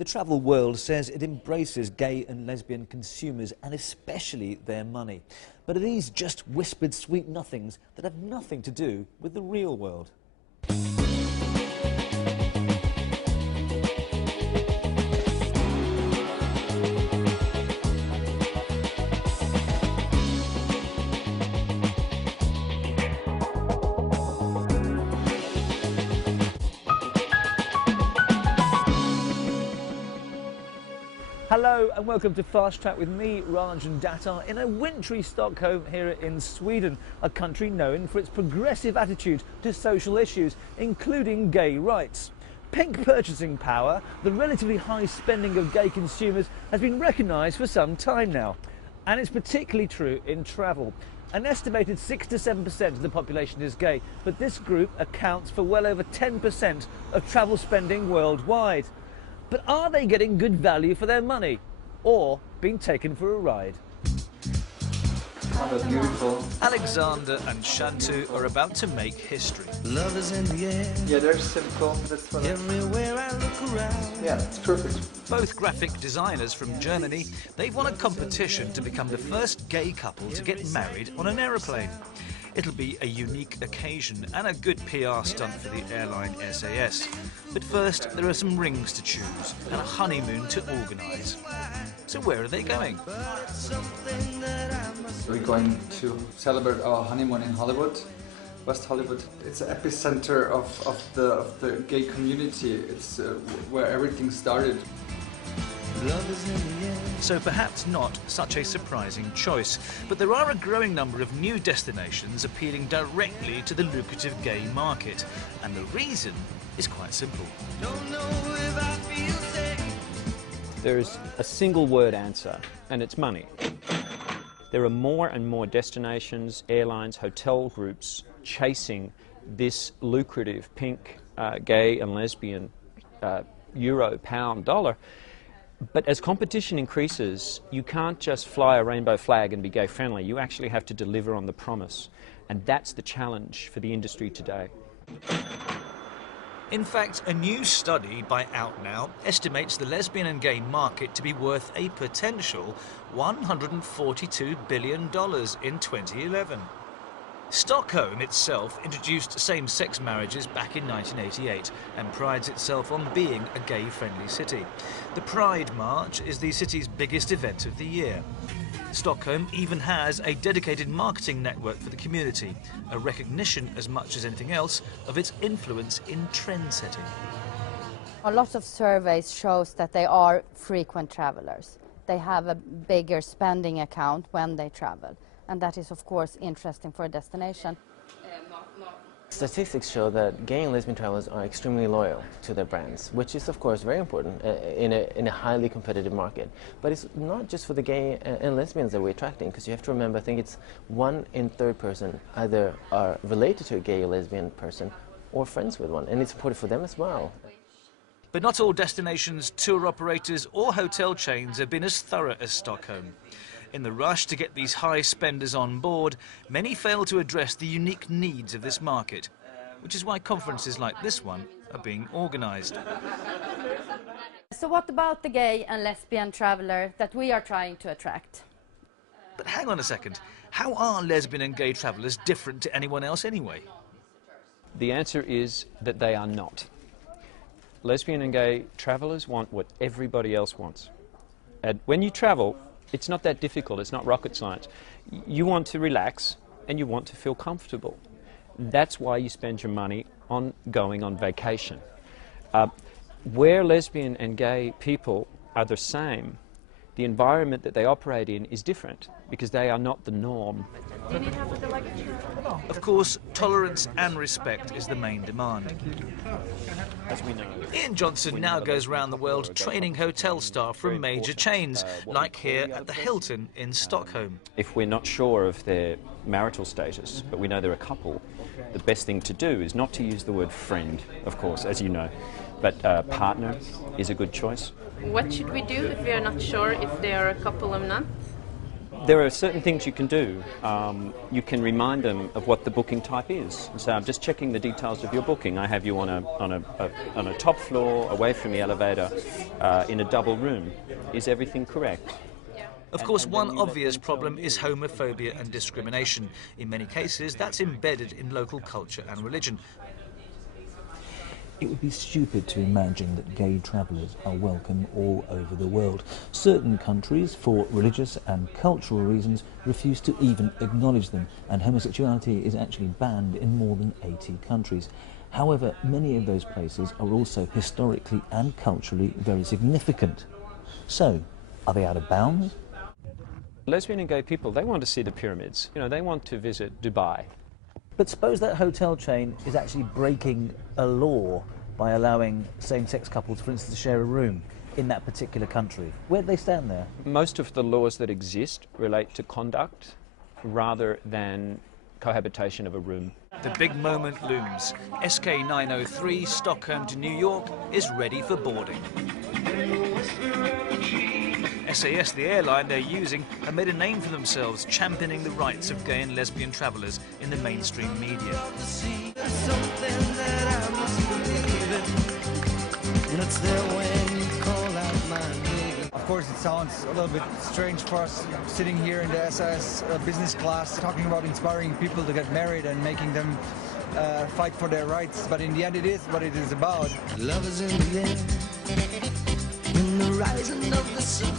The travel world says it embraces gay and lesbian consumers and especially their money. But are these just whispered sweet nothings that have nothing to do with the real world? Hello and welcome to Fast Track with me, Raj and Datar, in a wintry Stockholm here in Sweden, a country known for its progressive attitude to social issues, including gay rights. Pink purchasing power, the relatively high spending of gay consumers, has been recognised for some time now. And it's particularly true in travel. An estimated 6 to 7% of the population is gay, but this group accounts for well over 10% of travel spending worldwide. But are they getting good value for their money, or being taken for a ride? Oh, that's beautiful. Alexander and Shantu are about to make history. Love is in the air. Yeah, they're simple. That's what Everywhere I look around. Yeah, it's perfect. Both graphic designers from Germany, they've won a competition to become the first gay couple to get married on an aeroplane. It'll be a unique occasion and a good PR stunt for the airline SAS. But first, there are some rings to choose and a honeymoon to organise. So where are they going? We're going to celebrate our honeymoon in Hollywood, West Hollywood. It's the epicenter of the gay community. It's where everything started. So perhaps not such a surprising choice, but there are a growing number of new destinations appealing directly to the lucrative gay market, and the reason is quite simple. There's a single word answer, and it's money. There are more and more destinations, airlines, hotel groups chasing this lucrative pink, gay and lesbian euro, pound, dollar. But as competition increases, you can't just fly a rainbow flag and be gay friendly. You actually have to deliver on the promise. And that's the challenge for the industry today. In fact, a new study by OutNow estimates the lesbian and gay market to be worth a potential $142 billion in 2011. Stockholm itself introduced same-sex marriages back in 1988 and prides itself on being a gay-friendly city. The Pride March is the city's biggest event of the year. Stockholm even has a dedicated marketing network for the community, a recognition as much as anything else of its influence in trend-setting. A lot of surveys shows that they are frequent travelers. They have a bigger spending account when they travel. And that is, of course, interesting for a destination. Statistics show that gay and lesbian travelers are extremely loyal to their brands, which is, of course, very important in a highly competitive market. But it's not just for the gay and lesbians that we're attracting, because you have to remember, I think it's 1 in 3 person either are related to a gay or lesbian person or friends with one, and it's important for them as well. But not all destinations, tour operators or hotel chains have been as thorough as Stockholm. In the rush to get these high spenders on board, many fail to address the unique needs of this market, which is why conferences like this one are being organised. So what about the gay and lesbian traveller that we are trying to attract? But hang on a second, how are lesbian and gay travellers different to anyone else anyway? The answer is that they are not. Lesbian and gay travellers want what everybody else wants. And when you travel, it's not that difficult, it's not rocket science. You want to relax and you want to feel comfortable. That's why you spend your money on going on vacation. Where lesbian and gay people are the same, the environment that they operate in is different because they are not the norm. Do you need help with the luggage? Of course, tolerance and respect is the main demand. As we know. Ian Johnson now goes around the world training hotel staff from major chains, like here at the Hilton in Stockholm. If we're not sure of their marital status, but we know they're a couple, the best thing to do is not to use the word friend, of course, as you know, but partner is a good choice. What should we do if we are not sure if they are a couple or not? There are certain things you can do. You can remind them of what the booking type is. So I'm just checking the details of your booking. I have you on a top floor, away from the elevator, in a double room. Is everything correct? Of course, one obvious problem is homophobia and discrimination. In many cases, that's embedded in local culture and religion. It would be stupid to imagine that gay travellers are welcome all over the world. Certain countries, for religious and cultural reasons, refuse to even acknowledge them, and homosexuality is actually banned in more than 80 countries. However, many of those places are also historically and culturally very significant. So, are they out of bounds? Lesbian and gay people, they want to see the pyramids. You know, they want to visit Dubai. But suppose that hotel chain is actually breaking a law by allowing same-sex couples, for instance, to share a room in that particular country. Where do they stand there? Most of the laws that exist relate to conduct rather than cohabitation of a room. The big moment looms. SK 903, Stockholm to New York, is ready for boarding. SAS, the airline they're using, have made a name for themselves, championing the rights of gay and lesbian travellers in the mainstream media. Of course, it sounds a little bit strange for us sitting here in the SAS business class, talking about inspiring people to get married and making them fight for their rights. But in the end, it is what it is about. Love is in the air, in the rising of the sun.